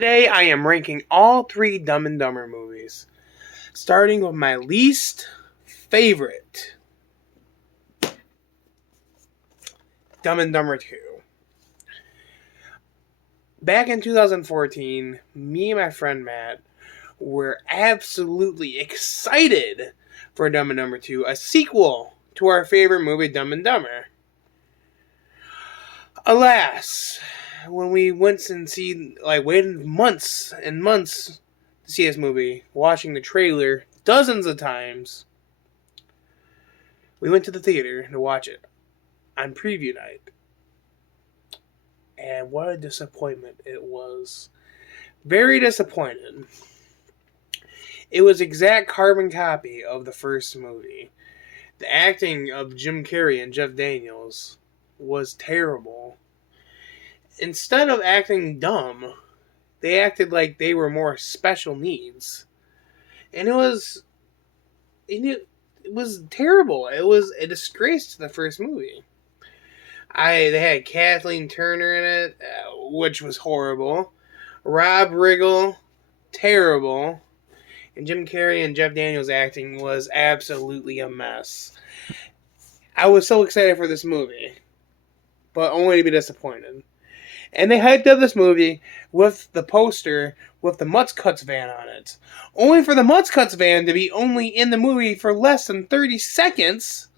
Today I am ranking all three Dumb and Dumber movies, starting with my least favorite, Dumb and Dumber 2. Back in 2014, me and my friend Matt were absolutely excited for Dumb and Dumber 2, a sequel to our favorite movie, Dumb and Dumber. Alas, when we went and waited months and months to see this movie, watching the trailer dozens of times, we went to the theater to watch it on preview night. And what a disappointment it was. Very disappointed. It was exact carbon copy of the first movie. The acting of Jim Carrey and Jeff Daniels was terrible. Instead of acting dumb, they acted like they were more special needs. And it was terrible. It was a disgrace to the first movie. They had Kathleen Turner in it, which was horrible. Rob Riggle, terrible. And Jim Carrey and Jeff Daniels' acting was absolutely a mess. I was so excited for this movie, but only to be disappointed. And they hyped up this movie with the poster with the Mutts Cuts van on it. Only for the Mutts Cuts van to be only in the movie for less than 30 seconds.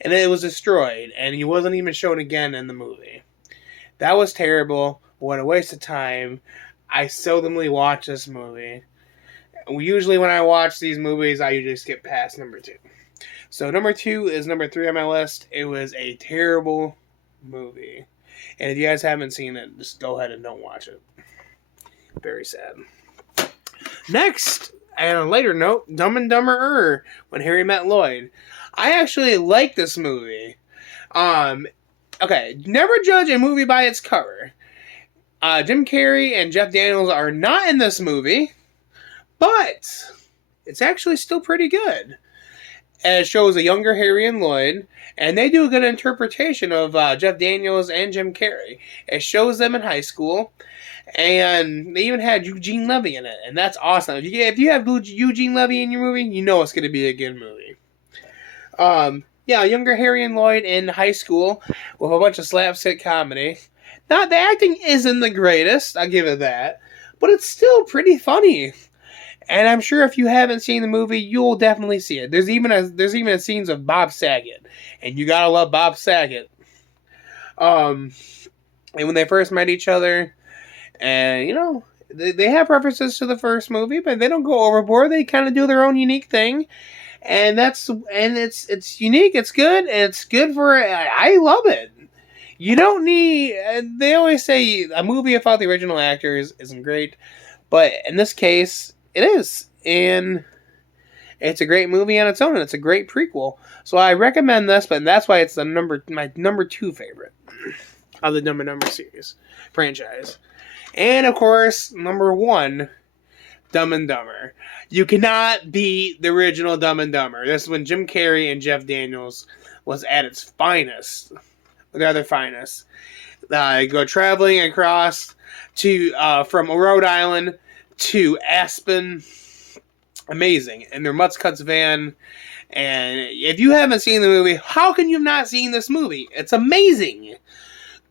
And it was destroyed. And he wasn't even shown again in the movie. That was terrible. What a waste of time. I seldomly watch this movie. Usually when I watch these movies, I usually skip past number 2. So number 2 is number 3 on my list. It was a terrible movie. And if you guys haven't seen it, just go ahead and don't watch it. Very sad. Next, and on a later note, Dumb and Dumber When Harry Met Lloyd. I actually like this movie. Okay, never judge a movie by its cover. Jim Carrey and Jeff Daniels are not in this movie, but it's actually still pretty good. And it shows a younger Harry and Lloyd, and they do a good interpretation of Jeff Daniels and Jim Carrey. It shows them in high school, and they even had Eugene Levy in it, and that's awesome. If you have Eugene Levy in your movie, you know it's going to be a good movie. Younger Harry and Lloyd in high school with a bunch of slapstick comedy. Now, the acting isn't the greatest, I'll give it that, but it's still pretty funny. And I'm sure if you haven't seen the movie, you'll definitely see it. There's even scenes of Bob Saget, and you gotta love Bob Saget. And when they first met each other, and they have references to the first movie, but they don't go overboard. They kind of do their own unique thing, and it's unique. It's good, and it's good for. I love it. You don't need. They always say a movie without the original actors isn't great, but in this case, it is, and it's a great movie on its own, and it's a great prequel. So I recommend this, but that's why it's my number 2 favorite of the Dumb and Dumber series franchise. And of course, number 1, Dumb and Dumber. You cannot beat the original Dumb and Dumber. This is when Jim Carrey and Jeff Daniels was at its finest. The other finest. Go traveling across from Rhode Island to Aspen. Amazing. In their Mutts Cuts van. And if you haven't seen the movie, how can you have not seen this movie? It's amazing.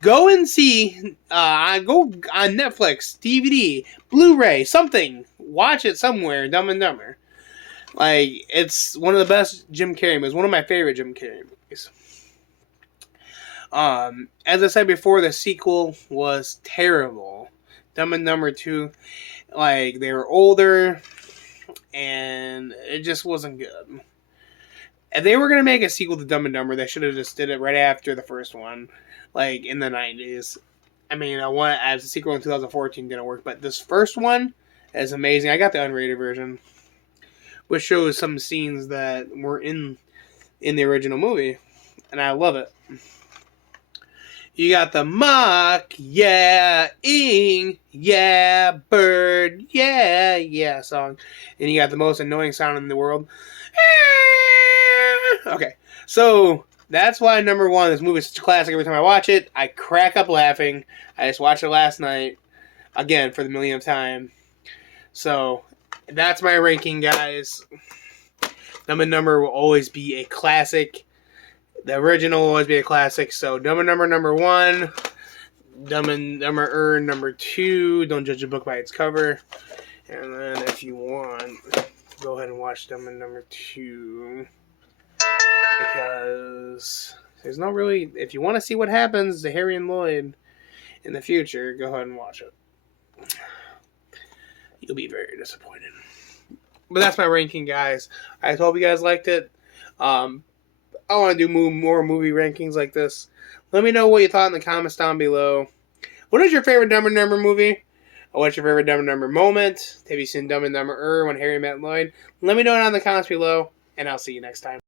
Go and see. Go on Netflix, DVD, Blu-ray, something. Watch it somewhere. Dumb and Dumber. It's one of the best Jim Carrey movies. One of my favorite Jim Carrey movies. As I said before, the sequel was terrible. Dumb and Dumber 2. They were older, and it just wasn't good. If they were going to make a sequel to Dumb and Dumber, they should have just did it right after the first one, in the 90s. I mean, as a sequel in 2014 didn't work, but this first one is amazing. I got the unrated version, which shows some scenes that were in the original movie, and I love it. You got the mock, yeah, ing, yeah, bird, yeah, yeah song. And you got the most annoying sound in the world. Okay, so that's why number 1, this movie is such a classic. Every time I watch it, I crack up laughing. I just watched it last night. again for the millionth time. So that's my ranking, guys. Dumb and Dumber will always be a classic. The original will always be a classic. So Dumb and Dumber number 1, Dumb and Dumber number 2. Don't judge a book by its cover. And then if you want, go ahead and watch Dumb and Dumber 2. Because there's no really... If you want to see what happens to Harry and Lloyd in the future, go ahead and watch it. You'll be very disappointed. But that's my ranking, guys. I hope you guys liked it. I want to do more movie rankings like this. Let me know what you thought in the comments down below. What is your favorite Dumb and Dumber movie? Or what's your favorite Dumb and Dumber moment? Have you seen Dumb and Dumber when Harry met Lloyd? Let me know down in the comments below, and I'll see you next time.